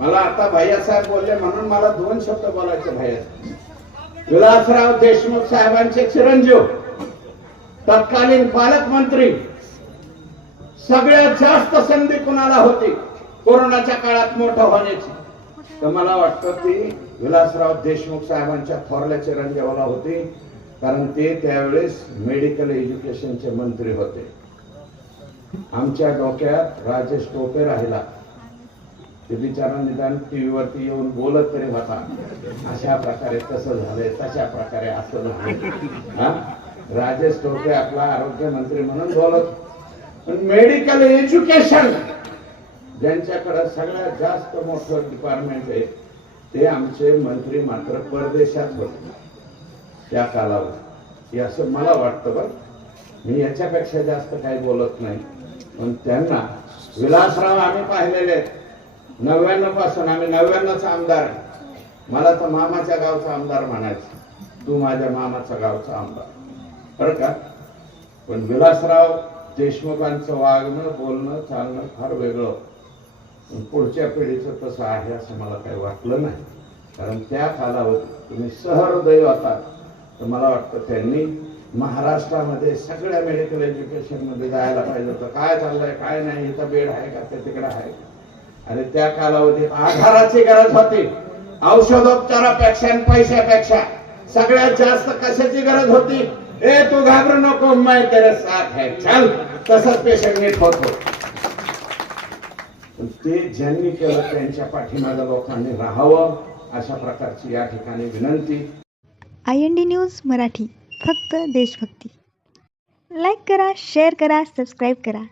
मला आता भैयासाहेब बोलले म्हणून मला दोन शब्द बोलायचे भैया विलासराव देशमुख साहेबांचे चिरंजीव तत्कालीन पालकमंत्री सगळ्यात जास्त संधी कुणाला होती? कोरोनाच्या काळात मोठं होण्याची. तर मला वाटतं ती विलासराव देशमुख साहेबांच्या थोरल्या चिरंजीवाला होती कारण ते त्यावेळेस मेडिकल एज्युकेशनचे मंत्री होते. आमच्या डोक्यात राजेश टोपे राहिला. ते निदान निदान टीव्हीवरती येऊन बोलत तरी होता. अशा प्रकारे तसं झालंय तशा प्रकारे असं झालं हा? राजेश टोपे आपला आरोग्य मंत्री म्हणून बोलत. पण मेडिकल एज्युकेशन ज्यांच्याकडे सगळ्यात जास्त मोठं डिपार्टमेंट आहे ते आमचे मंत्री मात्र परदेशात होते. त्या कालावधी हे असं मला वाटतं बरं. मी याच्यापेक्षा जास्त काही बोलत नाही. पण त्यांना विलासराव आम्ही पाहिलेले आहेत. नव्याण्णवपासून आम्ही नव्याण्णवचा आमदार मला तर मामाच्या गावचा आमदार म्हणायचं. तू माझ्या मामाचा गावचा आमदार. बरं का? पण विलासराव देशमुखांचं वागणं बोलणं चालणं फार वेगळं. पुढच्या पिढीचं तसं आहे असं मला काही वाटलं नाही. कारण त्या कालावधीत तुम्ही सहृदय होता. तर मला वाटतं त्यांनी महाराष्ट्रामध्ये सगळ्या मेडिकल एज्युकेशनमध्ये जायला पाहिजे होतं. काय चाललंय काय नाही इथं बेड आहे का ते तिकडं आहे आणि त्या कालावधीत आधाराची गरज होती. औषधोपचारापेक्षा पैशापेक्षा सगळ्यात जास्त कशाची गरज होती? ए तू घाबरू नको मैं तेरे साथ है चल तसंच पेशंट नीट होतो. ते ज्यांनी केलं त्यांच्या पाठीमागे लोकांनी राहावं अशा प्रकारची या ठिकाणी विनंती. I N D news Marathi. फक्त देशभक्ती. लाईक करा शेअर करा सबस्क्राईब करा.